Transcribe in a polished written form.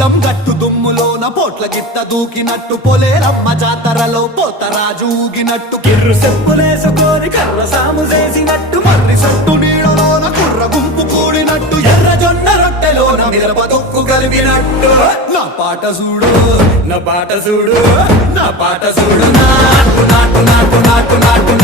పొలం గట్టు దుమ్ములోన పోట్ల గిత్త దూకినట్టు పొలేరమ్మ జాతరలో పోతరాజు ఊగినట్టు కిర్రు చెప్పులేసుకొని కర్ర సాము చేసినట్టు మర్రి సొట్టు నీడలోన కుర్ర గుంపు కూడినట్టు ఎర్ర జొన్న రొట్టెలోన మిరప తొక్కు కలిపినట్టు నా పాట చూడు నా పాట చూడు నా పాట చూడు నాటు నాటు నాటు నాటు నాటు